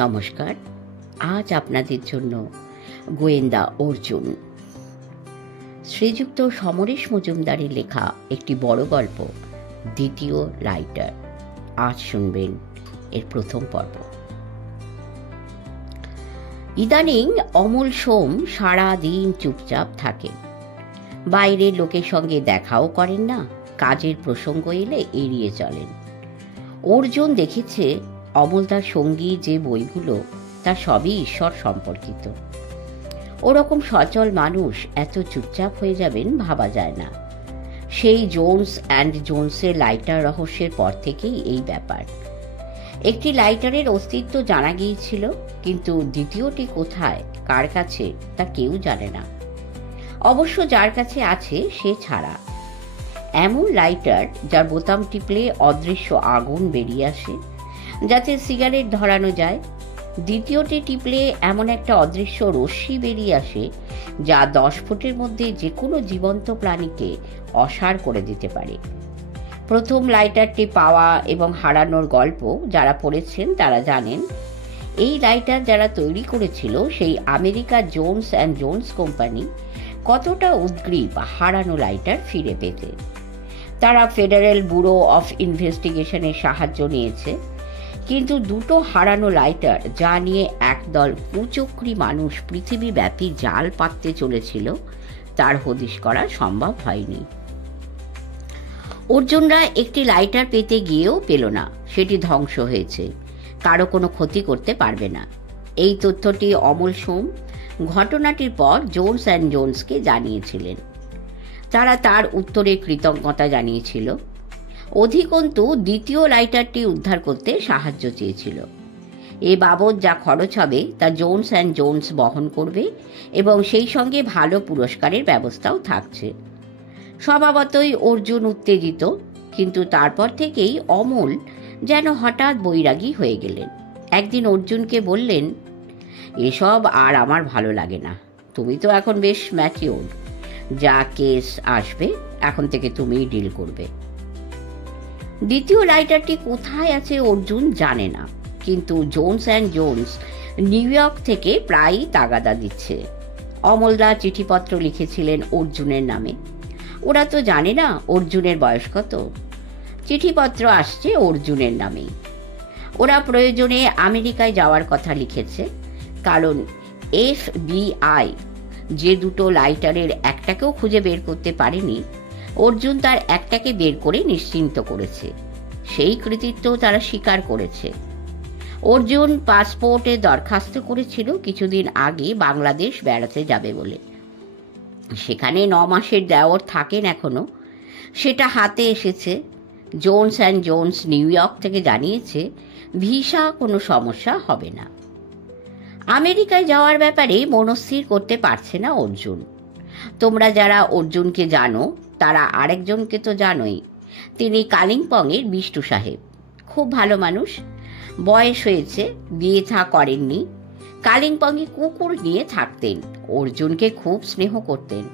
নমস্কার। আজ আপনাদের জন্য গোয়েন্দা অর্জুন, শ্রীযুক্ত সমরেশ মজুমদারের লেখা একটি বড় গল্প, দ্বিতীয় লাইটার। আজ শুনবেন এর প্রথম পর্ব। ইদানিং অমল সোম সারা দিন চুপচাপ থাকেন। বাইরের লোকের সঙ্গে দেখাও করেন না, কাজের প্রসঙ্গ এলে এড়িয়ে চলেন। অর্জুন দেখেছে অমলদার সঙ্গী যে বইগুলো, তা সবই ঈশ্বর সম্পর্কিত। ওরকম সচল মানুষ এত চুপচাপ হয়ে যাবেন ভাবা যায় না। সেই জোনস অ্যান্ড জোনসের লাইটার রহস্যের পর থেকেই এই ব্যাপার। একটি লাইটারের অস্তিত্ব জানা গিয়েছিল, কিন্তু দ্বিতীয়টি কোথায়, কার কাছে, তা কেউ জানে না। অবশ্য যার কাছে আছে সে ছাড়া। এমন লাইটার যার বোতাম টিপলে অদৃশ্য আগুন বেরিয়ে আসে, যাতে সিগারেট ধরানো যায়। দ্বিতীয়টি টিপলে এমন একটা অদৃশ্য রশ্মি বেরিয়ে আসে, যা 10 ফুটের মধ্যে যে কোনো জীবন্ত প্রাণীকে অসাড় করে দিতে পারে। প্রথম লাইটারটি পাওয়া এবং হারানোর গল্প যারা পড়েছেন তারা জানেন, এই লাইটার যারা তৈরি করেছিল সেই আমেরিকার জোনস অ্যান্ড জোনস কোম্পানি কতটা উদ্গ্রীব হারানো লাইটার ফিরে পেতে। তারা ফেডারেল ব্যুরো অফ ইনভেস্টিগেশনের সাহায্য নিয়েছে, কিন্তু দুটো হারানো লাইটার যা নিয়ে একদল কুচক্রী মানুষ পৃথিবীব্যাপী জাল পাততে চলেছিল, তার হদিশ করা সম্ভব হয়নি। অর্জুনরা একটি লাইটার পেতে গিয়েও পেল না, সেটি ধ্বংস হয়েছে, কারো কোনো ক্ষতি করতে পারবে না। এই তথ্যটি অমল সোম ঘটনাটির পর জোনস অ্যান্ড জোনসকে জানিয়েছিলেন। তারা তার উত্তরে কৃতজ্ঞতা জানিয়েছিল। অধিকন্তু দ্বিতীয় লাইটারটি উদ্ধার করতে সাহায্য চেয়েছিল। এ বাবদ যা খরচ হবে তা জোনস অ্যান্ড জোনস বহন করবে এবং সেই সঙ্গে ভালো পুরস্কারের ব্যবস্থাও থাকছে। স্বভাবতই অর্জুন উত্তেজিত, কিন্তু তারপর থেকেই অমল যেন হঠাৎ বৈরাগী হয়ে গেলেন। একদিন অর্জুনকে বললেন, এসব আর আমার ভালো লাগে না, তুমি তো এখন বেশ ম্যাচিওর, যা কেস আসবে এখন থেকে তুমিই ডিল করবে। দ্বিতীয় লাইটারটি কোথায় আছে অর্জুন জানে না, কিন্তু Jones and Jones new York থেকে প্রায়ই তাগাদা দিচ্ছে। অমলদা চিঠিপত্র লিখেছিলেন অর্জুনের নামে। ওরা তো জানে না অর্জুনের বয়স কত। চিঠিপত্র আসছে অর্জুনের নামেই। ওরা প্রয়োজনে আমেরিকায় যাওয়ার কথা লিখেছে, কারণ FBI যে দুটো লাইটারের একটাকেও খুঁজে বের করতে পারেনি, অর্জুন তার একটাকে বের করে নিশ্চিন্ত করেছে। সেই কৃতিত্ব তারা স্বীকার করেছে। অর্জুন পাসপোর্টে দরখাস্ত করেছিল কিছুদিন আগে বাংলাদেশ বেড়াতে যাবে বলে। সেখানে 9 মাসের দেওর থাকেন এখনো, সেটা হাতে এসেছে। Jones and Jones new York থেকে জানিয়েছে ভিসা কোনো সমস্যা হবে না। আমেরিকায় যাওয়ার ব্যাপারে মনস্থির করতে পারছে না অর্জুন। তোমরা যারা অর্জুনকে জানো তারা আরেকজনকে তো জানোই। তিনি কালিম্পংয়ের বিষ্টু সাহেব, খুব ভালো মানুষ। বয়স হয়েছে, বিয়ে থা করেননি। কালিম্পংয়ে কুকুর নিয়ে থাকতেন, অর্জুনকে খুব স্নেহ করতেন।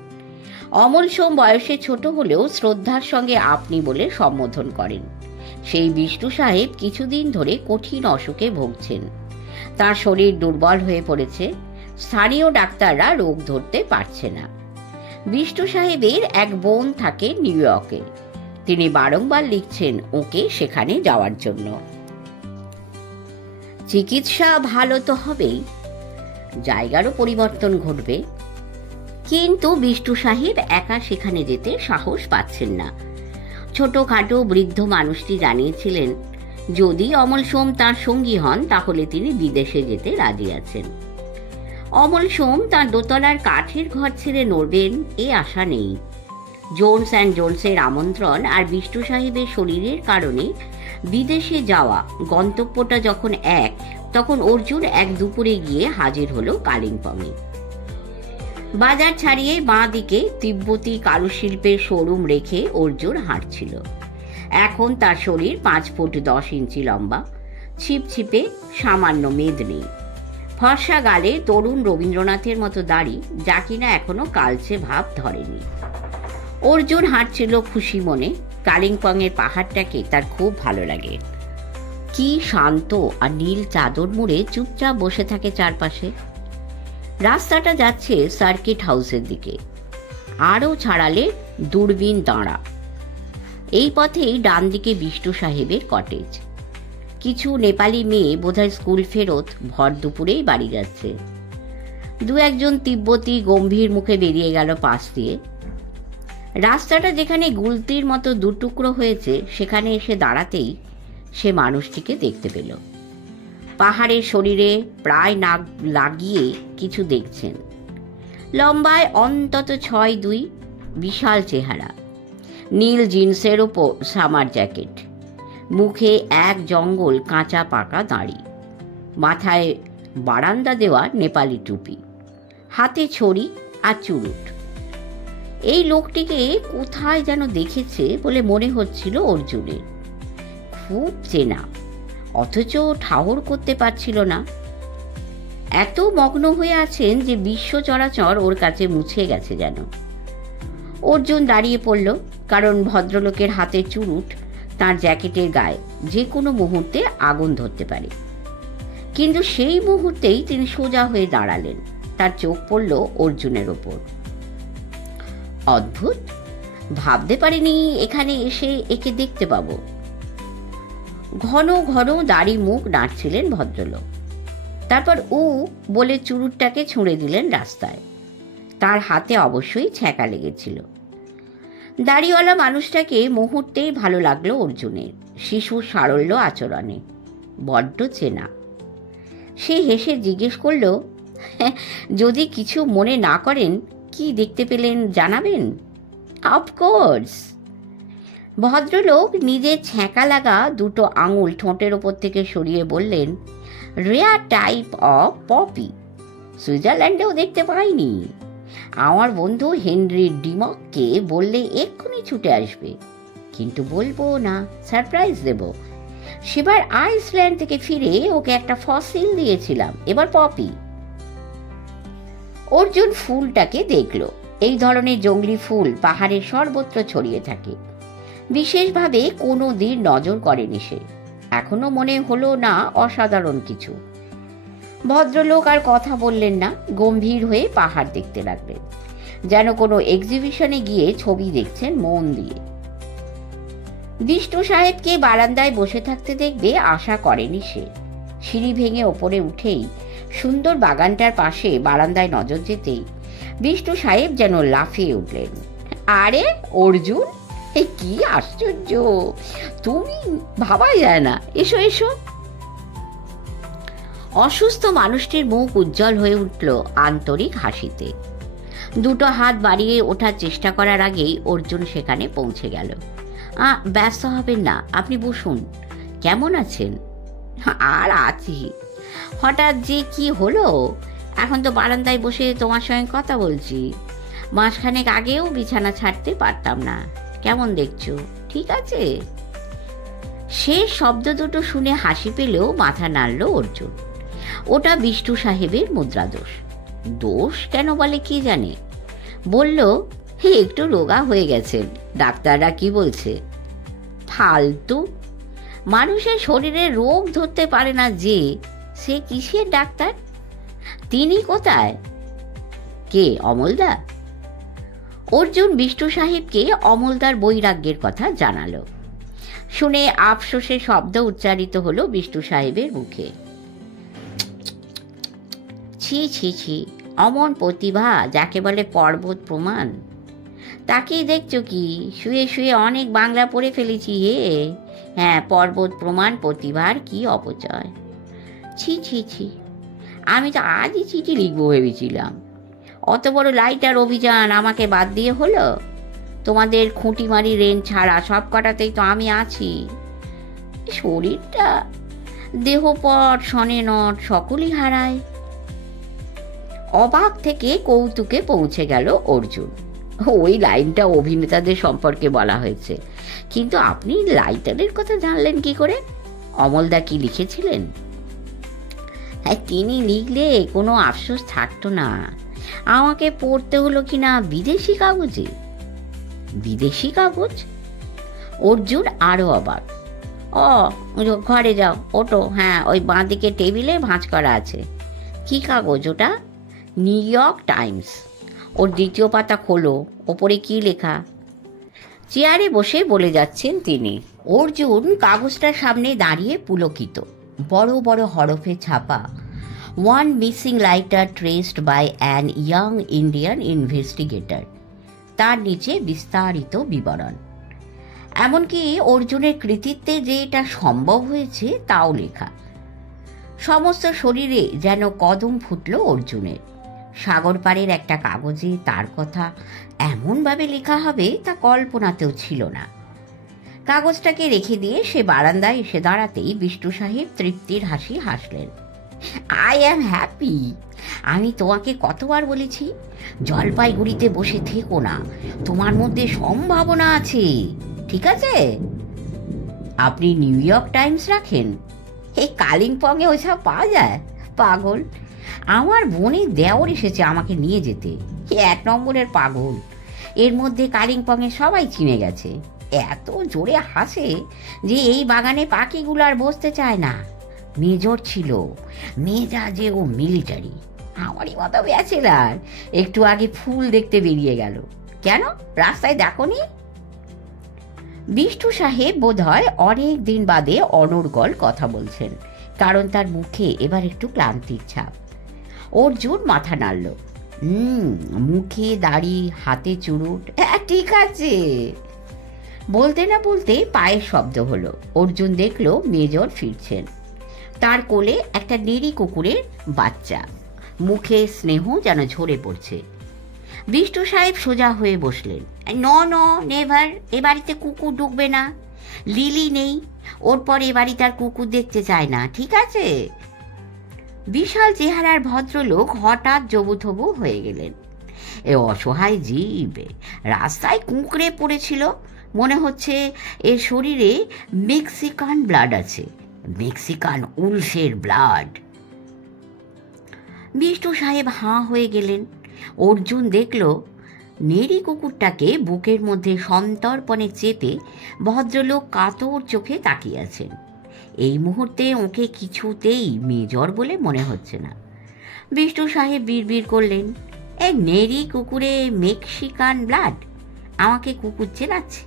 অমল সোম বয়সে ছোট হলেও শ্রদ্ধার সঙ্গে আপনি বলে সম্বোধন করেন। সেই বিষ্টু সাহেব কিছুদিন ধরে কঠিন অসুখে ভুগছেন। তার শরীর দুর্বল হয়ে পড়েছে, স্থানীয় ডাক্তাররা রোগ ধরতে পারছে না। বিষ্টু সাহেবের এক বোন থাকে নিউ ইয়র্কে, তিনি বারংবার লিখছেন ওকে সেখানে যাওয়ার জন্য। চিকিৎসা ভালো তো হবেই, জায়গারও পরিবর্তন ঘটবে, কিন্তু বিষ্টু সাহেব একা সেখানে যেতে সাহস পাচ্ছেন না। ছোটখাটো বৃদ্ধ মানুষটি জানিয়েছিলেন যদি অমল সোম তার সঙ্গী হন তাহলে তিনি বিদেশে যেতে রাজি আছেন। অমল সোম তার দোতলার কাঠের ঘর ছেড়ে নড়বেন এ আশা নেই। জোনস অ্যান্ড জোনসের আমন্ত্রণ আর বিষ্টু সাহেবের শরীরের কারণে বিদেশে যাওয়া গন্তব্যটা যখন এক, তখন অর্জুন এক দুপুরে গিয়ে হাজির হলো কালিম্পংয়ে। বাজার ছাড়িয়ে বাঁ দিকে তিব্বতী কারুশিল্পের শোরুম রেখে অর্জুন হাঁটছিল। এখন তার শরীর 5 ফুট 10 ইঞ্চি লম্বা, ছিপছিপে, সামান্য মেদ নেই। ফর্সা গালে তরুণ রবীন্দ্রনাথের মতো দাড়ি, যা কিনা এখনো কালচে ভাব ধরেনি। অর্জুন হাঁটছিল খুশি মনে। কালিম্পংয়ের পাহাড়টাকে তার খুব ভালো লাগে। কি শান্ত, আর নীল চাদর মুড়ে চুপচাপ বসে থাকে চারপাশে। রাস্তাটা যাচ্ছে সার্কিট হাউসের দিকে, আরও ছাড়ালে দূরবীন দাঁড়া। এই পথেই ডান দিকে বিষ্টু সাহেবের কটেজ। কিছু নেপালি মেয়ে বোধহয় স্কুল ফেরত ভর দুপুরেই বাড়ি যাচ্ছে। দু একজন তিব্বতী গম্ভীর মুখে বেরিয়ে গেল পাশ দিয়ে। রাস্তাটা যেখানে গুলতির মতো দুটুকরো হয়েছে সেখানে এসে দাঁড়াতেই সে মানুষটিকে দেখতে পেল। পাহাড়ের শরীরে প্রায় নাক লাগিয়ে কিছু দেখছেন। লম্বায় অন্তত 6'2", বিশাল চেহারা, নীল জিন্সের ওপর সামার জ্যাকেট, মুখে এক জঙ্গল কাঁচা পাকা দাড়ি, মাথায় বারান্দা দেওয়া নেপালি টুপি, হাতে ছড়ি আর চুরুট। এই লোকটিকে কোথায় যেন দেখেছে বলে মনে হচ্ছিল অর্জুনের। খুব চেনা, অথচ ঠাহর করতে পারছিল না। এত মগ্ন হয়ে আছেন যে বিশ্ব চরাচর ওর কাছে মুছে গেছে যেন। অর্জুন দাঁড়িয়ে পড়ল, কারণ ভদ্রলোকের হাতে চুরুট তার জ্যাকেটের গায়ে যে কোনো মুহূর্তে আগুন ধরতে পারে। কিন্তু সেই মুহূর্তেই তিনি সোজা হয়ে দাঁড়ালেন। তার চোখ পড়ল অর্জুনের ওপর। অদ্ভুত, ভাবতে পারিনি এখানে এসে একে দেখতে পাবো। ঘন ঘন দাড়ি মুখ নাড়ছিলেন ভদ্রলোক। তারপর বলে চুরুটটাকে ছুঁড়ে দিলেন রাস্তায়। তার হাতে অবশ্যই ছ্যাঁকা লেগেছিল। দাড়িওয়ালা মানুষটাকে মুহূর্তেই ভালো লাগলো অর্জুনের, শিশুর সারল্য আচরণে, বড্ড চেনা। সে হেসে জিজ্ঞেস করল, যদি কিছু মনে না করেন, কি দেখতে পেলেন জানাবেন? অফকোর্স। ভদ্রলোক নিজের ছ্যাঁকা লাগা দুটো আঙুল ঠোঁটের ওপর থেকে সরিয়ে বললেন, রেয়ার টাইপ অফ পপি, সুইজারল্যান্ডেও দেখতে পাইনি। আমার বন্ধু হেনরি ডিমককে বললে এক্ষুনি ছুটে আসবে, কিন্তু বলবো না, সারপ্রাইজ দেব। সেবার আইসল্যান্ড থেকে ফিরে ওকে একটা ফসিল দিয়েছিলাম, এবার পপি। অর্জুন ফুলটাকে দেখল। এই ধরনের জঙ্গলি ফুল পাহাড়ের সর্বত্র ছড়িয়ে থাকে। বিশেষভাবে কোনো দিন নজর করেনি সে। এখনো মনে হলো না অসাধারণ কিছু। ভদ্রলোক আর কথা বললেন না, গম্ভীর হয়ে পাহাড় দেখতে লাগলেন, যেন কোনো এক্সিবিশনে গিয়ে ছবি দেখছেন মন দিয়ে। বিষ্টু সাহেবকে বারান্দায় বসে থাকতে দেখবে আশা করেনি সে। সিঁড়ি ভেঙে ওপরে উঠেই সুন্দর বাগানটার পাশে বারান্দায় নজর যেতেই বিষ্টু সাহেব যেন লাফিয়ে উঠলেন। আরে অর্জুন, কি আশ্চর্য, তুমি, ভাবা যায় না, এসো এসো। অসুস্থ মানুষটির মুখ উজ্জ্বল হয়ে উঠল আন্তরিক হাসিতে। দুটো হাত বাড়িয়ে ওঠার চেষ্টা করার আগেই অর্জুন সেখানে পৌঁছে গেল। ব্যস্ত হবেন না, আপনি বসুন। কেমন আছেন? আর আছি, হঠাৎ যে কি হলো, এখন তো বারান্দায় বসে তোমার সঙ্গে কথা বলছি। মাসখানেক আগেও বিছানা ছাড়তে পারতাম না। কেমন দেখছো, ঠিক আছে? শেষ শব্দ দুটো শুনে হাসি পেলেও মাথা নাড়ল অর্জুন। ওটা বিষ্টু সাহেবের মুদ্রা দোষ। দোষ কেন বলে কি জানে। বলল, একটু রোগা হয়ে গেছেন। ডাক্তাররা কি বলছে? ফালতু, মানুষের শরীরে রোগ ধরতে পারে না যে, সে কিসের ডাক্তার? তিনি কোথায়? কে, অমলদা? অর্জুন বিষ্টু সাহেবকে অমলদার বৈরাগ্যের কথা জানালো। শুনে আফসোসের শব্দ উচ্চারিত হলো বিষ্টু সাহেবের মুখে। ছি ছি ছি, অমন প্রতিভা যাকে বলে পর্বত প্রমাণ, তাকেই দেখছো কি? শুয়ে শুয়ে অনেক বাংলা পড়ে ফেলেছি হে। হ্যাঁ, পর্বত প্রমাণ প্রতিভার কি অপচয়। ছি ছি ছি, আমি তো আজই চিঠি লিখবো ভেবেছিলাম। অত বড় লাইটার অভিযান আমাকে বাদ দিয়ে হলো? তোমাদের খুঁটিমারি রেঞ্জ ছাড়া সব কটাতেই তো আমি আছি। শরীরটা, দেহপট, শনে নট সকলই হারায়। অবাক থেকে কৌতুকে পৌঁছে গেল অর্জুন। ওই লাইনটা অভিনেতাদের সম্পর্কে বলা হয়েছে, কিন্তু আপনি লাইটারের কথা জানলেন কি করে? অমলদা কি লিখেছিলেন? হ্যাঁ, তিনি লিখলে কোনো আফসোস থাকতো না। আমাকে পড়তে হলো কিনা বিদেশি কাগজে। বিদেশি কাগজ? অর্জুন আরো অবাক। ও, ঘরে যাও, ওটো। হ্যাঁ, ওই বাঁ দিকে টেবিলে ভাঁজ করা আছে। কি কাগজ ওটা? New York Times. ওর দ্বিতীয় পাতা খোলো, ওপরে কি লেখা? চেয়ারে বসে বলে যাচ্ছেন তিনি। অর্জুন কাগজটার সামনে দাঁড়িয়ে পুলকিত। বড় বড় হরফে ছাপা, one missing lighter traced by an young Indian investigator. তার নিচে বিস্তারিত বিবরণ। এমনকি অর্জুনের কৃতিত্বে যে এটা সম্ভব হয়েছে তাও লেখা। সমস্ত শরীরে যেন কদম ফুটল অর্জুনের। সাগর পাড়ের একটা কাগজে তার কথা এমনভাবে লেখা হবে তা কল্পনাতেও ছিল না। কাগজটাকে রেখে দিয়ে সে বারান্দায় এসে দাঁড়াতেই বিষ্টু সাহেব তৃপ্তির হাসি হাসলেন। I am happy. আমি তোমাকে কতবার বলেছি জলপাইগুড়িতে বসে থেকো না, তোমার মধ্যে সম্ভাবনা আছে, ঠিক আছে? আপনি নিউ ইয়র্ক টাইমস রাখেন? এই কালিম্পংয়ে ওইসব পাওয়া যায়? পাগল, আমার বোনের দেওর এসেছে আমাকে নিয়ে যেতে। এক নম্বরের পাগল। এর মধ্যে কালিম্পংয়ে সবাই চিনে গেছে। এত জোরে হাসে যে এই বাগানে পাখিগুলো আর বসতে চায় না। মেজর ছিল, মেজাজে ও মিলিটারি। আমারই মতো ব্যাচেলার একটু আগে ফুল দেখতে বেরিয়ে গেল। কেন, রাস্তায় দেখোনি? বিষ্টু সাহেব বোধ হয় অনেক দিন বাদে অনর্গল কথা বলছেন, কারণ তার মুখে এবার একটু ক্লান্তির ছাপ। অর্জুন মাথা নাড়ল। মুখে দাড়ি, হাতে চুরুট, ঠিক আছে। বলতে না বলতে পায়ের শব্দ হলো। অর্জুন দেখল মেজর ফিরছেন। তার কোলে একটা নেড়ি কুকুরের বাচ্চা, মুখে স্নেহ যেন ঝরে পড়ছে। বিষ্টু সাহেব সোজা হয়ে বসলেন। নো নো, নেভার, এ বাড়িতে কুকুর ঢুকবে না। লিলি নেই, ওর পর এ বাড়ি তার কুকুর দেখতে চায় না, ঠিক আছে? বিশাল চেহারার ভদ্রলোক হঠাৎ জবুথবু হয়ে গেলেন। এ অসহায় জীব রাস্তায় কুঁকড়ে পড়েছিল। মনে হচ্ছে এর শরীরে মেক্সিকান ব্লাড আছে, মেক্সিকান উলফের ব্লাড। বিষ্টু সাহেব হাঁ হয়ে গেলেন। অর্জুন দেখল নেড়ি কুকুরটাকে বুকের মধ্যে সন্তর্পণে চেপে ভদ্রলোক কাতর চোখে তাকিয়ে আছেন। এই মুহূর্তে ওকে কিছুতেই মেজর বলে মনে হচ্ছে না। বিষ্টু সাহেব বিড়বিড় করলেন, এই নেড়ি কুকুরে মেক্সিকান ব্লাড? আমাকে কুকুর চেনাচ্ছে?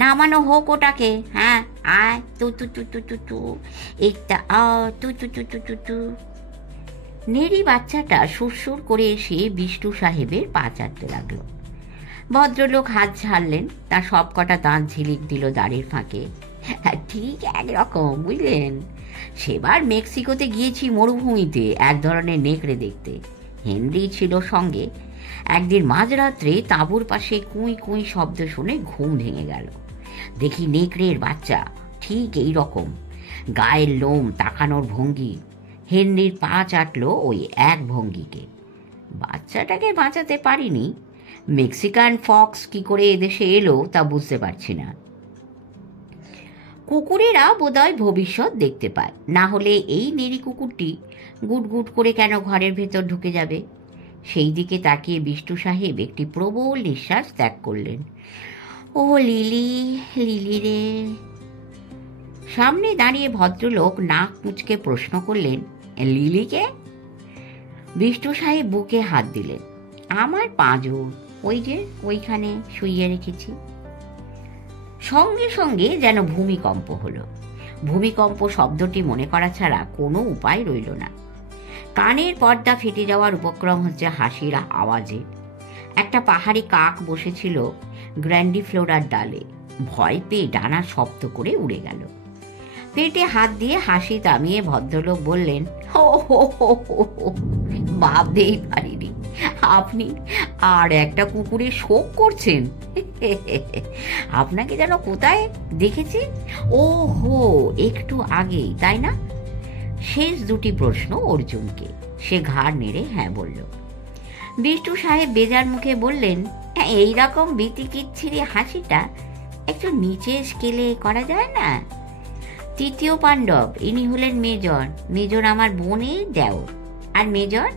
নামানো হোক ওটাকে। হ্যাঁ, আয়, তু তু তু তু তু তু, একটা তু তু তু তু তু তু। নেড়ি বাচ্চাটা সুরসুর করে এসে বিষ্টু সাহেবের পা চাটতে লাগলো। ভদ্রলোক হাত ছাড়লেন, তার সব কটা দাঁত ঝিলিক দিল দাড়ির ফাঁকে। ঠিক একরকম, বুঝলেন? সেবার মেক্সিকোতে গিয়েছি মরুভূমিতে এক ধরনের নেকড়ে দেখতে। হেনরি ছিল সঙ্গে। একদিন মাঝরাত্রে তাঁবুর পাশে কুঁই কুঁই শব্দ শুনে ঘুম ভেঙে গেল। দেখি নেকড়ের বাচ্চা ঠিক এই রকম, গায়ের লোম তাকানোর ভঙ্গি। হেনরির পা চাটল ওই এক ভঙ্গিকে। বাচ্চাটাকে বাঁচাতে পারিনি। মেক্সিকান ফক্স কি করে এদেশে এলো তা বুঝতে পারছি না। কুকুরেরা বোধহয় ভবিষ্যৎ দেখতে পায়, না হলে এই নেড়ি কুকুরটি গুটগুট করে কেন ঘরের ভেতর ঢুকে যাবে? সেই দিকে তাকিয়ে বিষ্টু সাহেব একটি প্রবল নিঃশ্বাস ত্যাগ করলেন। ও লিলি, লিলি রে। সামনে দাঁড়িয়ে ভদ্রলোক নাক মুচকে প্রশ্ন করলেন, লিলিকে? বিষ্টু সাহেব বুকে হাত দিলেন। আমার পাঁজর, ওই যে ওইখানে শুইয়ে রেখেছি। সঙ্গে সঙ্গে যেন ভূমিকম্প হলো। ভূমিকম্প শব্দটি মনে করা ছাড়া কোনো উপায় রইল না। কানের পর্দা ফেটে যাওয়ার উপক্রম হচ্ছে হাসির আওয়াজে। একটা পাহাড়ি কাক বসেছিল গ্র্যান্ডিফ্লোরার ডালে। ভয় পেয়ে ডানা শব্দ করে উড়ে গেল। পেটে হাত দিয়ে হাসি থামিয়ে ভদ্রলোক বললেন, ও হো হো হো, ভাবতেই পারিনি আপনি আর একটা কুকুরের শোক করছেন। আপনাকে যেন কোথায় দেখেছি। ও হো, একটু আগেই, তাই না? শেষ দুটি প্রশ্ন অর্জুনকে। সে ঘাড় নেড়ে হ্যাঁ বলল। বিষ্টু সাহেব বেজার মুখে বললেন, এইরকম বিতিকিচ্ছিরি হাসিটা একটু নিচে স্কেলে করা যায় না? তৃতীয় পাণ্ডব, ইনি হলেন মেজর। মেজর আমার বোনের দেওর। আর মেজর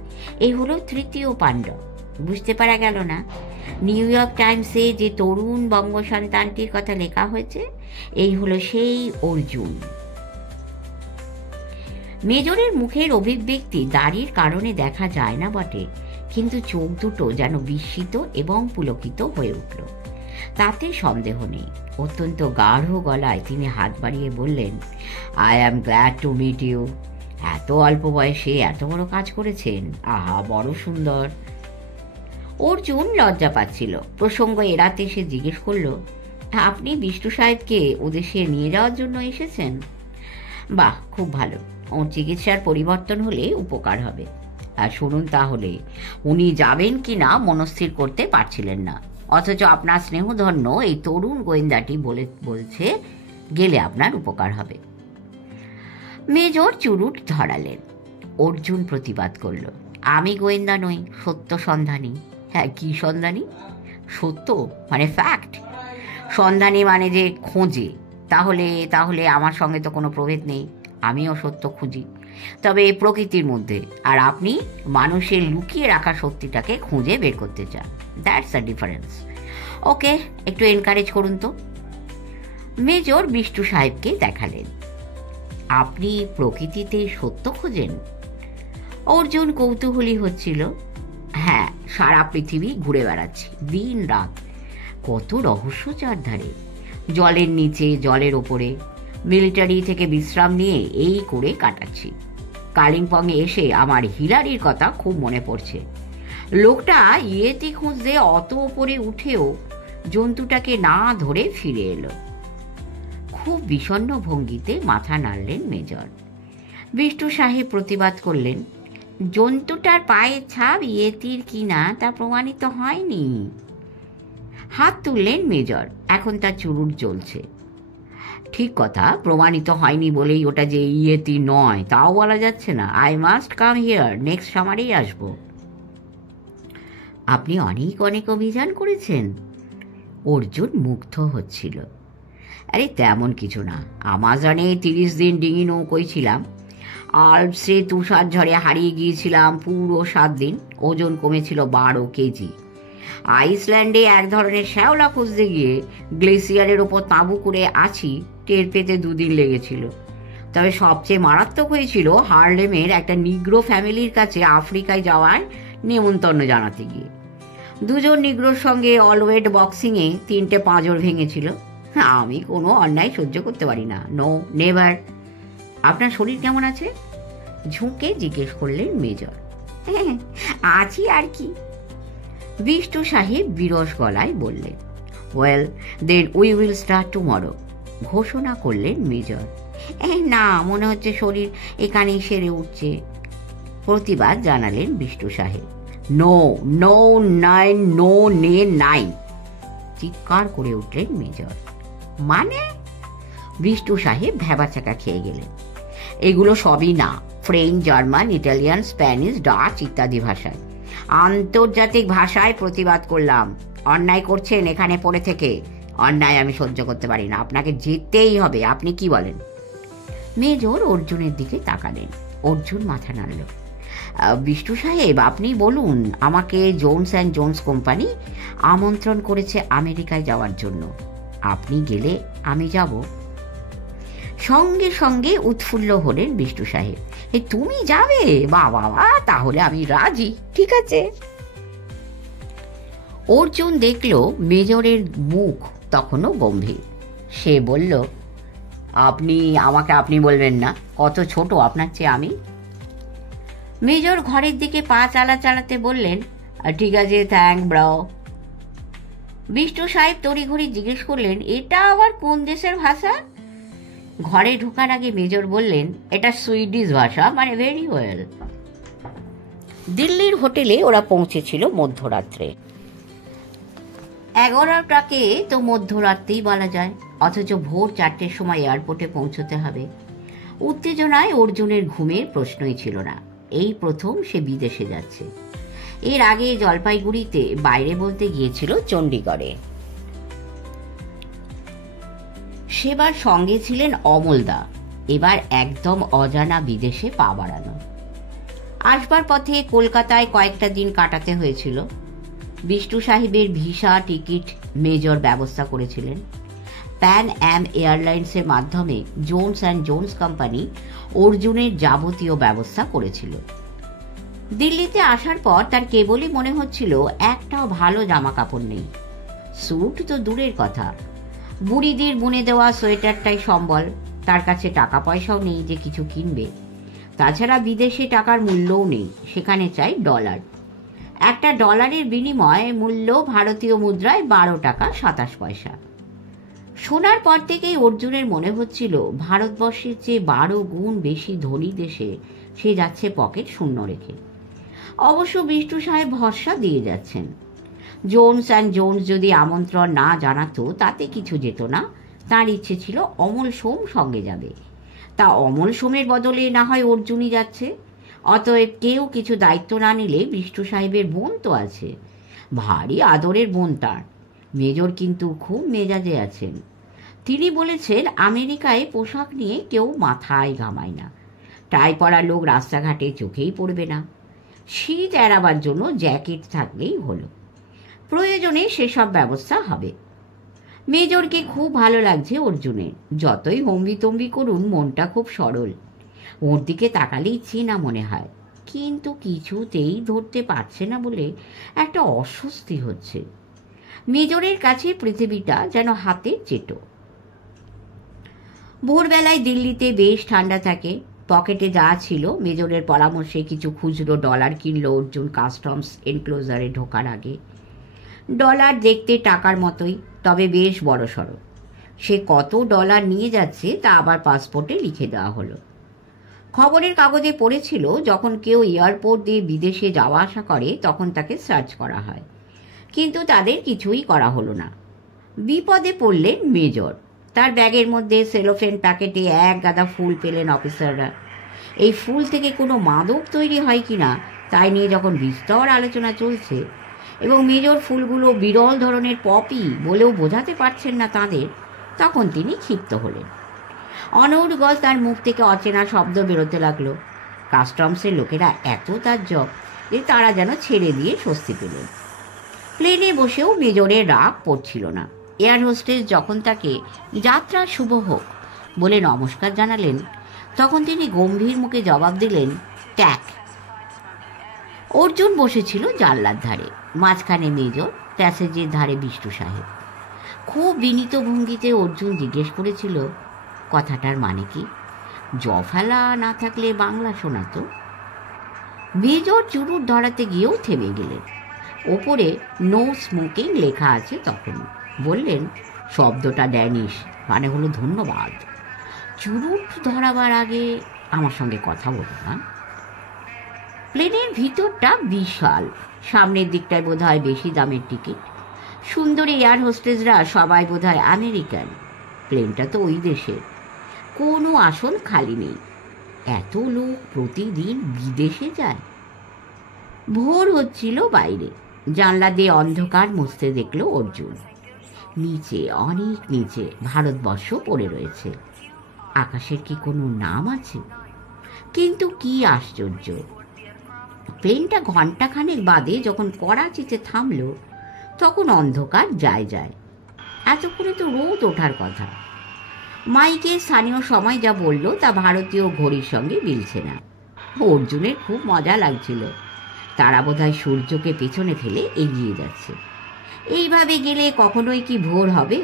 এই হলো তৃতীয় পাণ্ডব। বুঝতে পারা গেল না নিউ ইয়র্ক টাইমসে যে তরুণ বঙ্গ সন্তানটির কথা লেখা হয়েছে এই হলো সেই অর্জুন। মেজরের মুখের অভিব্যক্তি দাড়ির কারণে দেখা যায় না বটে, কিন্তু চোখ দুটো যেন বিস্মিত এবং পুলকিত হয়ে উঠল। তাতে সন্দেহ নেই। অত্যন্ত গাঢ় গলায় তিনি হাত বাড়িয়ে বললেন, I am glad to meet you. এত অল্প বয়সে এত বড় কাজ করেছেন, আহা বড় সুন্দর। অর্জুন লজ্জা পাচ্ছিল। প্রসঙ্গ এড়াতে সে জিজ্ঞেস করল, আপনি বিষ্ণু সাহেবকে ওদেশে নিয়ে যাওয়ার জন্য এসেছেন? বাহ, খুব ভালো। ওর চিকিৎসার পরিবর্তন হলে উপকার হবে। আর শুনুন তাহলে, উনি যাবেন কি না মনস্থির করতে পারছিলেন না, অথচ আপনার স্নেহধন্য এই তরুণ গোয়েন্দাটি বলছে গেলে আপনার উপকার হবে। মেজর চুরুট ধরালেন। অর্জুন প্রতিবাদ করল, আমি গোয়েন্দা নই, সত্য সন্ধানী। হ্যাঁ, কি সন্ধানী? সত্য মানে ফ্যাক্ট। সন্ধানী মানে যে খোঁজে। তাহলে তাহলে আমার সঙ্গে তো কোনো প্রভেদ নেই। আমিও সত্য খুঁজি, তবে প্রকৃতির মধ্যে, আর আপনি মানুষের লুকিয়ে রাখা সত্যিটাকে খুঁজে বের করতে চান। That's a difference. ওকে, একটু এনকারেজ করুন তো। মেজর বিষ্ণু সাহেবকে দেখালেন। আপনি প্রকৃতিতে সত্য খোঁজেন? অর্জুন কৌতূহলী হচ্ছিল। হ্যাঁ, সারা পৃথিবী ঘুরে বেড়াচ্ছি দিন রাত। কত রহস্য চারধারে, জলের নিচে, জলের ওপরে। মিলিটারি থেকে বিশ্রাম নিয়ে এই করে কাটাচ্ছি। কালিম্পংয়ে এসে আমার হিলারির কথা খুব মনে পড়ছে। লোকটা ইয়েতি খুঁজতে অত ওপরে উঠেও জন্তুটাকে না ধরে ফিরে এলো। খুব বিষণ্ণ ভঙ্গিতে মাথা নাড়লেন মেজর। বিষ্ণু সাহেব প্রতিবাদ করলেন, জন্তুটার পায়ের ছাপ ইয়েতির কিনা তা প্রমাণিত হয়নি। হাত তুললেন মেজর। এখন তার চুরুট জ্বলছে। ঠিক কথা, প্রমাণিত হয়নি বলেই ওটা যে ইয়েতি নয় তাও বলা যাচ্ছে না। I must come here, next সামারেই আসবো। আপনি অনেক অনেক অভিযান করেছেন? অর্জুন মুগ্ধ হচ্ছিল। আরে তেমন কিছু না। আমাজনে 30 দিন ডিঙি নৌকোয় ছিলাম। আল্পসে তুষার ঝড়ে হারিয়ে গিয়েছিলাম পুরো 7 দিন। ওজন কমেছিল 12 কেজি। আইসল্যান্ডে এক ধরনের শ্যাওলা খুঁজতে গিয়ে গ্লেসিয়ারের ওপর তাঁবু করে আছি, টের পেতে 2 দিন লেগেছিল। তবে সবচেয়ে মারাত্মক হয়েছিল হার্লেমের একটা নিগ্রো ফ্যামিলির কাছে আফ্রিকায় যাওয়ার নেমন্তন্ন জানাতে গিয়ে। 2 জন নিগ্রোর সঙ্গে অলওয়েট বক্সিংয়ে 3টে পাঁজর ভেঙেছিল। আমি কোনো অন্যায় সহ্য করতে পারি না। No, never. আপনার শরীর কেমন আছে? ঝুঁকে জিজ্ঞেস করলেন মেজর। আছি আর কি, বিষ্ণু সাহেব বিরস গলায় বললেন। Well then we will start tomorrow, ঘোষণা করলেন মেজর। না, মনে হচ্ছে শরীর এখানেই সেরে উঠছে, প্রতিবাদ জানালেন বিষ্ণু সাহেব। নো নো নাইন, নো নে নাই, চিৎকার করে উঠলেন মেজর। মানে? বিষ্ণু সাহেব ভ্যাবাচাকা খেয়ে গেলেন। এগুলো সবই না, French, German, Italian, Spanish, Dutch ইত্যাদি ভাষায়। আন্তর্জাতিক ভাষায় প্রতিবাদ করলাম। অন্যায় করছেন এখানে পড়ে থেকে। অন্যায় আমি সহ্য করতে পারি না, আপনাকে যেতেই হবে। আপনি কি বলেন? মেজর অর্জুনের দিকে তাকালেন। অর্জুন মাথা নাড়ল। বিষ্ণু সাহেব, আপনি বলুন। আমাকে জোনস অ্যান্ড জোনস কোম্পানি আমন্ত্রণ করেছে আমেরিকায় যাওয়ার জন্য। আপনি গেলে আমি যাব। সঙ্গে সঙ্গে উৎফুল্ল হলেন বিষ্ণু সাহেব। তুমি যাবে? বাবা, তাহলে আমি রাজি। ঠিক আছে। অর্জুন দেখল মেজরের মুখ তখনও গম্ভীর। সে বলল, আমাকে আপনি বলবেন না? কত ছোট আপনার চেয়ে আমি। মেজর ঘরের দিকে পা চালাতে বললেন, ঠিক আছে, থ্যাংক ব্রাও। বিষ্ণু সাহেব তড়িঘড়ি জিজ্ঞেস করলেন, এটা আবার কোন দেশের ভাষা? ঘরে ঢোকার আগে মেজর বললেন, এটা সুইডিশ ভাষা, মানে ভেরি ওয়েল। দিল্লির হোটেলে ওরা পৌঁছেছিল মধ্যরাত্রে। 11টাকে তো মধ্যরাত্রেই বলা যায়, অথচ ভোর 4টের সময় এয়ারপোর্টে পৌঁছতে হবে। উত্তেজনায় অর্জুনের ঘুমের প্রশ্নই ছিল না। এই প্রথম সে বিদেশে যাচ্ছে। এর আগে জলপাইগুড়িতে বাইরে বলতে গিয়েছিল চণ্ডীগড়ে। সেবার সঙ্গে ছিলেন অমলদা। এবার একদম অজানা বিদেশে পা বাড়ানো। আসবার পথে কলকাতায় কয়েকটা দিন কাটাতে হয়েছিল। বিষ্টু সাহেবের ভিসা টিকিট মেজর ব্যবস্থা করেছিলেন। প্যান অ্যাম এয়ারলাইন্সের মাধ্যমে জোনস অ্যান্ড জোনস কোম্পানি অর্জুনের যাবতীয় ব্যবস্থা করেছিল। দিল্লিতে আসার পর তার কেবলই মনে হচ্ছিল একটাও ভালো জামা কাপড় নেই। স্যুট তো দূরের কথা, বুড়িদের বুনে দেওয়া সোয়েটারটাই সম্বল। তার কাছে টাকা পয়সাও নেই যে কিছু কিনবে। তাছাড়া বিদেশে টাকার মূল্যও নেই, সেখানে চাই ডলার। একটা ডলারের বিনিময়ে মূল্য ভারতীয় মুদ্রায় 12 টাকা 27 পয়সা। শোনার পর থেকেই অর্জুনের মনে হচ্ছিল ভারতবর্ষের চেয়ে 12 গুণ বেশি ধনী দেশে সে যাচ্ছে পকেট শূন্য রেখে। অবশ্য বিষ্টু সাহেব ভরসা দিয়ে যাচ্ছেন। জোনস অ্যান্ড জোনস যদি আমন্ত্রণ না জানাতো তাতে কিছু যেত না। তার ইচ্ছে ছিল অমল সোম সঙ্গে যাবে। তা অমল সোমের বদলে না হয় অর্জুনই যাচ্ছে। অতএব কেউ কিছু দায়িত্ব না নিলে বিষ্টু সাহেবের বোন তো আছে, ভারী আদরের বোন তার। মেজর কিন্তু খুব মেজাজে আছেন। তিনি বলেছেন আমেরিকায় পোশাক নিয়ে কেউ মাথায় ঘামায় না। টাই পরা লোক রাস্তাঘাটে চোখেই পড়বে না। শীত এড়াবার জন্য জ্যাকেট থাকলেই হলো। প্রয়োজনে সেসব ব্যবস্থা হবে। মেজরকে খুব ভালো লাগছে অর্জুনের। যতই হম্বিতম্বি করুন মনটা খুব সরল। ওর দিকে তাকালেই চেনা মনে হয়, কিন্তু কিছুতেই ধরতে পারছে না বলে একটা অস্বস্তি হচ্ছে। মেজরের কাছে পৃথিবীটা যেন হাতের চেটো। ভোরবেলায় দিল্লিতে বেশ ঠান্ডা থাকে। পকেটে যা ছিল মেজরের পরামর্শে কিছু খুচরো ডলার কিনল অর্জুন কাস্টমস এনক্লোজারে ঢোকার আগে। ডলার দেখতে টাকার মতোই, তবে বেশ বড়সড়। সে কত ডলার নিয়ে যাচ্ছে তা আবার পাসপোর্টে লিখে দেওয়া হলো। খবরের কাগজে পড়েছিল যখন কেউ এয়ারপোর্ট দিয়ে বিদেশে যাওয়া আসা করে তখন তাকে সার্চ করা হয়, কিন্তু তাদের কিছুই করা হলো না। বিপদে পড়লেন মেজর। তার ব্যাগের মধ্যে সেলোফেন প্যাকেটে এক গাদা ফুল পেলেন অফিসাররা। এই ফুল থেকে কোনো মাদক তৈরি হয় কিনা তাই নিয়ে যখন বিস্তর আলোচনা চলছে এবং মেজর ফুলগুলো বিরল ধরনের পপি বলেও বোঝাতে পারছেন না তাদের, তখন তিনি ক্ষিপ্ত হলেন। অনর্গল তার মুখ থেকে অচেনা শব্দ বেরোতে লাগলো। কাস্টমসের লোকেরা এত তাজ্জব যে তারা যেন ছেড়ে দিয়ে স্বস্তি পেলেন। প্লেনে বসেও মেজরের রাগ পড়ছিল না। এয়ার হোস্টেস যখন তাকে যাত্রা শুভ হোক বলে নমস্কার জানালেন তখন তিনি গম্ভীর মুখে জবাব দিলেন, ট্যাক। অর্জুন বসেছিল জানলার ধারে, মাঝখানে মেজর, প্যাসেজের ধারে বিষ্টু সাহেব। খুব বিনীত ভঙ্গিতে অর্জুন জিজ্ঞেস করেছিল, কথাটার মানে কি? জফালা না থাকলে বাংলা শোনাতো। মেজর চুরুট ধরাতে গিয়েও থেমে গেলেন। ওপরে নো স্মোকিং লেখা আছে তখন বললেন, শব্দটা ড্যানিশ, মানে হলো ধন্যবাদ। চুরুট ধরাবার আগে আমার সঙ্গে কথা বলো না। প্লেনের ভিতরটা বিশাল। সামনের দিকটায় বোধ হয় বেশি দামের টিকিট। সুন্দরী এয়ার হোস্টেসরা সবাই বোধ হয় আমেরিকান। প্লেনটা তো ওই দেশের। কোনো আসন খালি নেই। এত লোক প্রতিদিন বিদেশে যায়। ভোর হচ্ছিল বাইরে। জানলা দিয়ে অন্ধকার মুছতে দেখল অর্জুন। নিচে, অনেক নিচে ভারতবর্ষ পড়ে রয়েছে। আকাশের কি কোনো নাম আছে? কিন্তু কি আশ্চর্য, প্লেনটা ঘন্টাখানেক বাদে যখন করাচিতে থামল তখন অন্ধকার যায় যায়। এতক্ষণে তো রোদ ওঠার কথা। মাইকে স্থানীয় সময় যা বলল তা ভারতীয় ঘড়ির সঙ্গে মিলছে না। অর্জুনের খুব মজা লাগছিল। তারা বোধহয় সূর্যকে পেছনে ফেলে এগিয়ে যাচ্ছে। এইভাবে গেলে কখনোই কি ভোর হবে?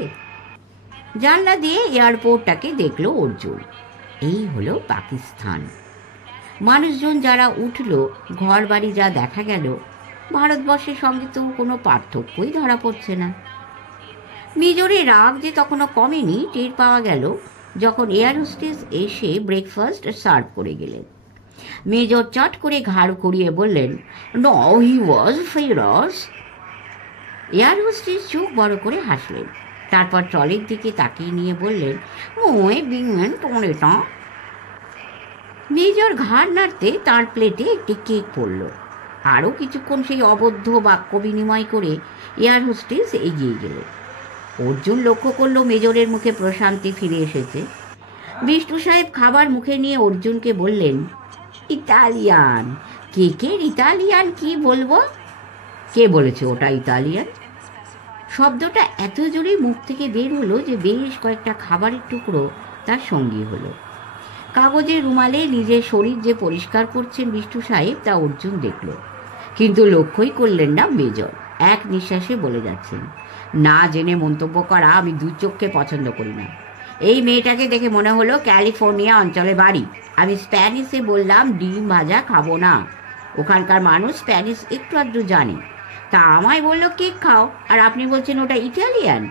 জানলা দিয়ে এয়ারপোর্টটাকে দেখল অর্জুন। এই হলো পাকিস্তান। মানুষজন যারা উঠল, ঘর বাড়ি যা দেখা গেল, ভারতবর্ষের সঙ্গে তো কোনো পার্থক্যই ধরা পড়ছে না। মেজরের রাগ যে তখনও কমেনি টের পাওয়া গেল যখন এয়ার হোস্টেস এসে ব্রেকফাস্ট সার্ভ করে গেলেন। মেজর চট করে ঘাড় করিয়ে বললেন, নো, হি ওয়াজ ফেরাস। এয়ার হোস্টেস চোখ বড় করে হাসলেন। তারপর ট্রলির দিকে তাকিয়ে নিয়ে বললেন, ওই বিংম্যান টোনেটা। মেজর ঘাড় নাড়তে তাঁর প্লেটে একটি কেক পড়ল। আরও কিছুক্ষণ সেই অবদ্ধ বাক্য বিনিময় করে এয়ার হোস্টেস এগিয়ে গেলেন। অর্জুন লক্ষ্য করল মেজরের মুখে প্রশান্তি ফিরে এসেছে। বিষ্টু সাহেব খাবার মুখে নিয়ে অর্জুনকে বললেন, ইতালিয়ান। কেকের ইতালিয়ান কি বলবো? কে বলেছে ওটা ইতালিয়ান? শব্দটা এত জোরে মুখ থেকে বের হলো যে বেশ কয়েকটা খাবারের টুকরো তার সঙ্গী হলো। কাগজের রুমালে নিজের শরীর যে পরিষ্কার করছেন বিষ্টু সাহেব তা অর্জুন দেখল, কিন্তু লক্ষ্যই করলেন না মেজর। এক নিঃশ্বাসে বলে যাচ্ছেন, না জেনে মন্তব্য করা আমি দু চোখকে পছন্দ করি না। এই মেয়েটাকে দেখে মনে হলো ক্যালিফোর্নিয়া অঞ্চলে বাড়ি। আমি স্প্যানিশে বললাম ডিম ভাজা খাবো না, ওখানকার মানুষ স্প্যানিশ একটু আধটু জানে, তা আমায় বললো কেক খাও, আর আপনি বলছেন ওটা ইটালিয়ান।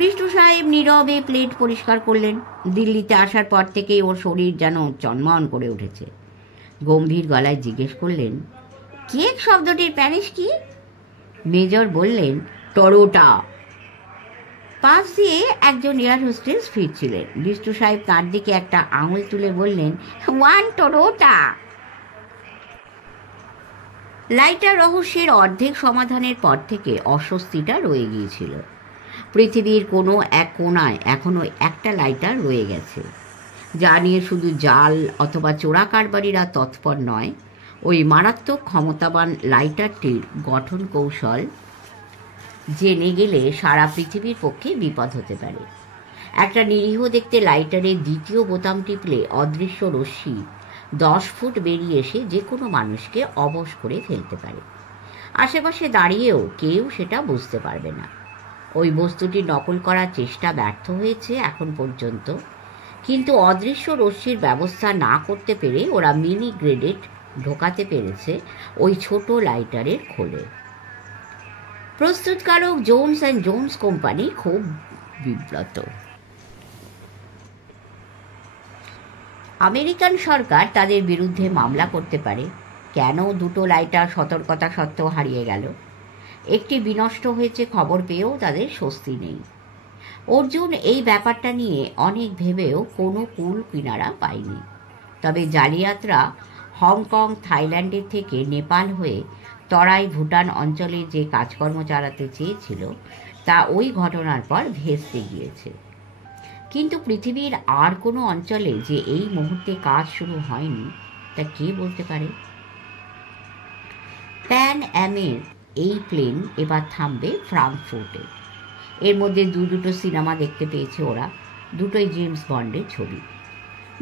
বিষ্টু সাহেব নীরবে প্লেট পরিষ্কার করলেন। দিল্লিতে আসার পর থেকেই ওর শরীর যেন চনমন করে উঠেছে। গম্ভীর গলায় জিজ্ঞেস করলেন, কেক শব্দটির স্প্যানিশ কি? মেজর বললেন, টরোটা। পাশ দিয়ে একজন এয়ার হোস্টেস ফিরছিলেন। বিষ্টু সাহেব তার দিকে একটা আঙুল তুলে বললেন, ওয়ান টরোটা। লাইটার রহস্যের অর্ধেক সমাধানের পর থেকে অস্বস্তিটা রয়ে গিয়েছিল। পৃথিবীর কোনো এক কোণায় এখনো একটা লাইটার রয়ে গেছে, যা নিয়ে শুধু জাল অথবা চোরা কারবারিরা তৎপর নয়, ওই মারাত্মক ক্ষমতাবান লাইটারটির গঠন কৌশল জেনে গেলে সারা পৃথিবীর পক্ষে বিপদ হতে পারে। একটা নিরীহ দেখতে লাইটারের দ্বিতীয় বোতাম টিপলে অদৃশ্য রশ্মি 10 ফুট বেরিয়ে এসে যে কোনো মানুষকে অবশ করে ফেলতে পারে। আশেপাশে দাঁড়িয়েও কেউ সেটা বুঝতে পারবে না। ওই বস্তুটি নকল করার চেষ্টা ব্যর্থ হয়েছে এখন পর্যন্ত, কিন্তু অদৃশ্য রশ্মির ব্যবস্থা না করতে পেরে ওরা মিনি গ্রেডেড ঢোকাতে পেরেছে ওই ছোট লাইটারের খোলে। প্রস্তুতকারক জোনস অ্যান্ড জোনস কোম্পানি খুব বিব্রত। আমেরিকান সরকার তাদের বিরুদ্ধে মামলা করতে পারে। কেন দুটো লাইটার সতর্কতা সত্ত্বেও হারিয়ে গেল? একটি বিনষ্ট হয়েছে খবর পেয়েও তাদের স্বস্তি নেই। অর্জুন এই ব্যাপারটা নিয়ে অনেক ভেবেও কোনো কুল কিনারা পায়নি। তবে জালিয়াতরা হংকং, থাইল্যান্ডের থেকে নেপাল হয়ে তরাই, ভুটান অঞ্চলে যে কাজকর্ম চালাতে চেয়েছিল তা ওই ঘটনার পর ভেস্তে গিয়েছে। কিন্তু পৃথিবীর আর কোনো অঞ্চলে যে এই মুহূর্তে কাজ শুরু হয়নি তা কে বলতে পারে? প্যান অ্যামের এই প্লেন এবার থামবে ফ্রাঙ্কফুর্টে। এর মধ্যে দুটো সিনেমা দেখতে পেয়েছে ওরা, দুটোই জেমস বন্ডের ছবি।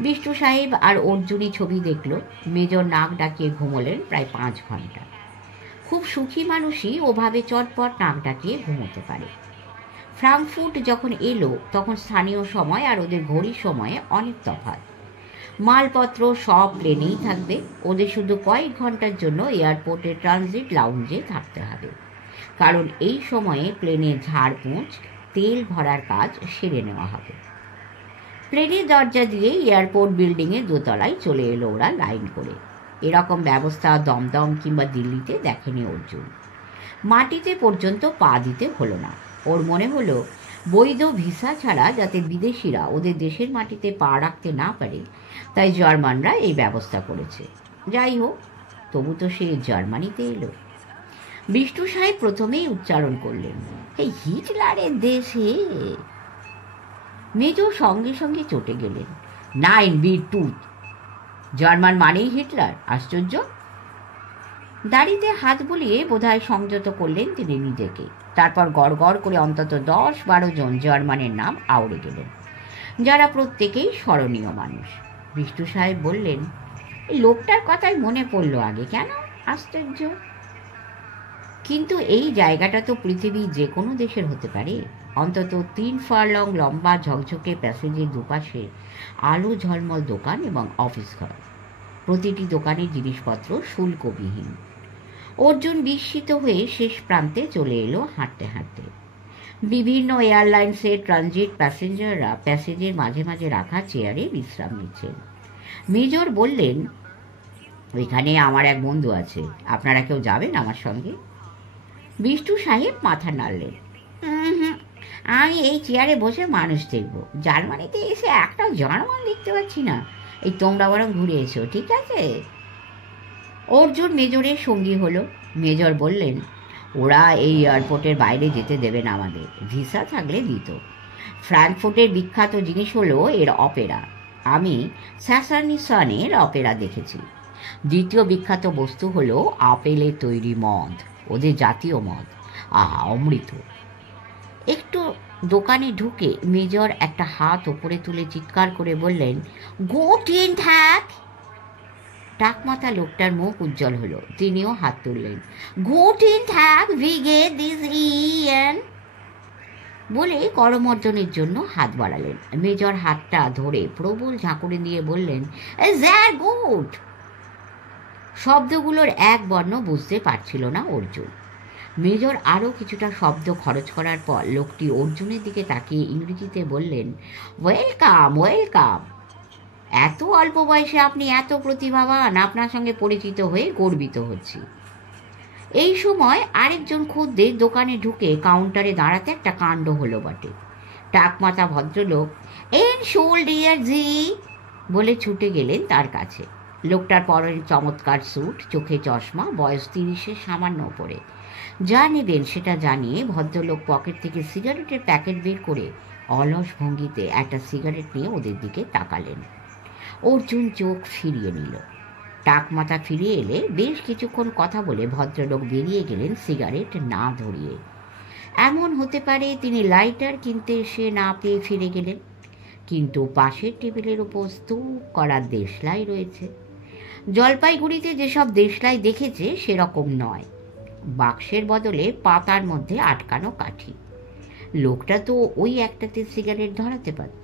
বিষ্টু সাহেব আর অর্জুনই ছবি দেখল। মেজর নাক ডাকিয়ে ঘুমোলেন প্রায় 5 ঘন্টা। খুব সুখী মানুষই ওভাবে চটপট নাক ডাকিয়ে ঘুমোতে পারে। ফ্রাঙ্কফুর্ট যখন এলো তখন স্থানীয় সময় আর ওদের ঘড়ির সময়ে অনেক তফাৎ। মালপত্র সব প্লেনেই থাকবে, ওদের শুধু কয়েক ঘন্টার জন্য এয়ারপোর্টে ট্রানজিট লাউঞ্জে থাকতে হবে, কারণ এই সময়ে প্লেনের ঝাড়পোঁছ, তেল ভরার কাজ সেরে নেওয়া হবে। প্লেনের দরজা দিয়ে এয়ারপোর্ট বিল্ডিংয়ের দোতলায় চলে এলো ওরা লাইন করে। এরকম ব্যবস্থা দমদম কিংবা দিল্লিতে দেখেনি অর্জুন। মাটিতে পর্যন্ত পা দিতে হলো না। ওর মনে হলো বৈধ ভিসা ছাড়া যাতে বিদেশিরা ওদের দেশের মাটিতে পা রাখতে না পারে, তাই জার্মানরা এই ব্যবস্থা করেছে। যাই হোক, তবু তো সে জার্মানিতে এলো। বিষ্টু সাহেব প্রথমেই উচ্চারণ করলেন, এই হিটলারের দেশে। মেজর সঙ্গে সঙ্গে চটে গেলেন, 9 বিট টুথ, জার্মান মানেই হিটলার, আশ্চর্য। দাড়িতে হাত বুলিয়ে বোধহয় সংযত করলেন তিনি নিজেকে। তারপর গড় গড় করে অন্তত 10-12 জন জার্মানের নাম আউড়ে গেলেন, যারা প্রত্যেকেই স্মরণীয় মানুষ। বিষ্টু সাহেব বললেন, এই লোকটার কথাই মনে পড়ল আগে, কেন? আশ্চর্য। কিন্তু এই জায়গাটা তো পৃথিবীর যে কোনো দেশের হতে পারে। অন্তত 3 ফারলং লম্বা ঝকঝকে প্যাসেজের দুপাশে আলো ঝলমল দোকান এবং অফিস ঘর। প্রতিটি দোকানের জিনিসপত্র শুল্কবিহীন। অর্জুন বিস্মিত হয়ে শেষ প্রান্তে চলে এলো হাঁটতে হাঁটতে। বিভিন্ন এয়ারলাইন্সের ট্রানজিট প্যাসেঞ্জাররা প্যাসেজের মাঝে মাঝে রাখা চেয়ারে বিশ্রাম নিচ্ছেন। মেজর বললেন, ওইখানে আমার এক বন্ধু আছে, আপনারা কেউ যাবেন আমার সঙ্গে? বিষ্টু সাহেব মাথা নাড়লেন, আমি এই চেয়ারে বসে মানুষ দেখব, জার্মানিতে এসে একটাও জার্মান দেখতে পাচ্ছি না, এই তোমরা বরং ঘুরে এসো, ঠিক আছে? অর্জুন মেজরের সঙ্গী হলো। মেজর বললেন, ওরা এই এয়ারপোর্টের বাইরে যেতে দেবে না আমাদের, ভিসা থাকলে দিত। ফ্রাঙ্কফুর্টের বিখ্যাত জিনিস হলো এর অপেরা। আমি স্যাসানিসনের অপেরা দেখেছি। দ্বিতীয় বিখ্যাত বস্তু হলো আপেলের তৈরি মদ, ওদের জাতীয় মদ। আহা, অমৃত। একটু দোকানে ঢুকে মেজর একটা হাত ওপরে তুলে চিৎকার করে বললেন, গো-টিন থাক। টাকমাথা লোকটার মুখ উজ্জ্বল হলো, তিনিও হাত তুললেন। গো-টিন থাক, উই গেট দিস ইন বলে করমর্দনের জন্য হাত বাড়ালেন। মেজর হাতটা ধরে প্রবল ঝাঁকুনি দিয়ে বললেন, দ্যার গুড। শব্দগুলোর এক বর্ণ বুঝতে পারছিল না অর্জুন। মেজর আরও কিছুটা শব্দ খরচ করার পর লোকটি অর্জুনের দিকে তাকিয়ে ইংরেজিতে বললেন, ওয়েলকাম ওয়েলকাম। এত অল্প বয়সে আপনি এত প্রতিভাবান, আপনার সঙ্গে পরিচিত হয়ে গর্বিত হচ্ছি। এই সময় আরেকজন খদ্দের দোকানে ঢুকে কাউন্টারে দাঁড়াতে একটা কাণ্ড হলো বটে। টাকমাথা ভদ্রলোক এনশোল ডিয়ার জি বলে ছুটে গেলেন তার কাছে। লোকটার পরনে চমৎকার স্যুট, চোখে চশমা, বয়স 30-এর সামান্য ওপরে। যা নেবেন সেটা জানিয়ে ভদ্রলোক পকেট থেকে সিগারেটের প্যাকেট বের করে অলস ভঙ্গিতে একটা সিগারেট নিয়ে ওদের দিকে তাকালেন। অর্জুন চোখ ফিরিয়ে নিল। টাকমাথা ফিরে এলে বেশ কিছুক্ষণ কথা বলে ভদ্রলোক বেরিয়ে গেলেন সিগারেট না ধরিয়ে। এমন হতে পারে তিনি লাইটার কিনতে এসে না পেয়ে ফিরে গেলেন, কিন্তু পাশের টেবিলের উপর স্তূপ করা দেশলাই রয়েছে। জলপাইগুড়িতে যেসব দেশলাই দেখেছে সেরকম নয়, বাক্সের বদলে পাতার মধ্যে আটকানো কাঠি। লোকটা তো ওই একটাতে সিগারেট ধরাতে পারত।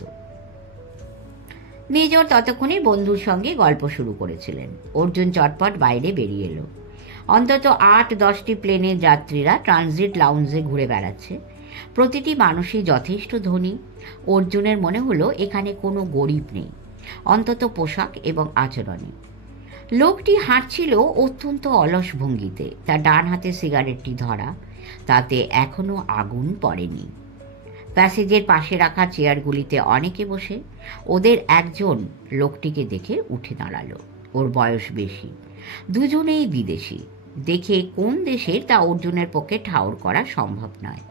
মেজর ততক্ষণে বন্ধুর সঙ্গে গল্প শুরু করেছিলেন। অর্জুন চটপট বাইরে বেরিয়ে এলো। অন্তত 8-10টি প্লেনের যাত্রীরা ট্রানজিট লাউঞ্জে ঘুরে বেড়াচ্ছে। প্রতিটি মানুষই যথেষ্ট ধনী। অর্জুনের মনে হলো এখানে কোনো গরিব নেই, অন্তত পোশাক এবং আচরণে। লোকটি হাঁটছিল অত্যন্ত অলস ভঙ্গিতে, তার ডান হাতে সিগারেটটি ধরা, তাতে এখনো আগুন পড়েনি। প্যাসেজের পাশে রাখা চেয়ারগুলিতে অনেকে বসে। ওদের একজন লোকটিকে দেখে উঠে দাঁড়ালো। ওর বয়স বেশি, দুজনেই বিদেশি। দেখে কোন দেশের তা অর্জুনের পক্ষে ঠাউর করা সম্ভব নয়,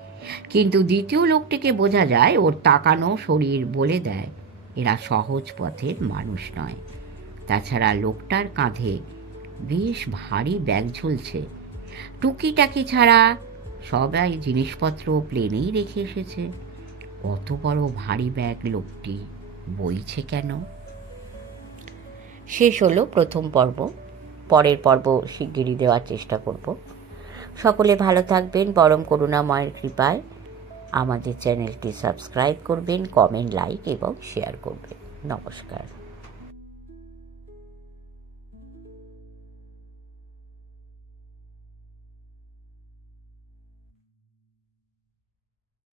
কিন্তু দ্বিতীয় লোকটিকে বোঝা যায়, ওর তাকানো শরীর বলে দেয় এরা সহজ পথের মানুষ নয়। তাছাড়া লোকটার কাঁধে বেশ ভারী ব্যাগ ঝুলছে। টুকিটাকি ছাড়া সবাই জিনিসপত্র প্লেনেই রেখে এসেছে। অত বড় ভারী ব্যাগ লোকটি বইছে কেন? শেষ হলো প্রথম পর্ব। পরের পর্ব শিগগিরই দেওয়ার চেষ্টা করব। সকলে ভালো থাকবেন পরম করুণাময়ের কৃপায়। আমাদের চ্যানেলটি সাবস্ক্রাইব করবেন, কমেন্ট, লাইক এবং শেয়ার করবেন। নমস্কার।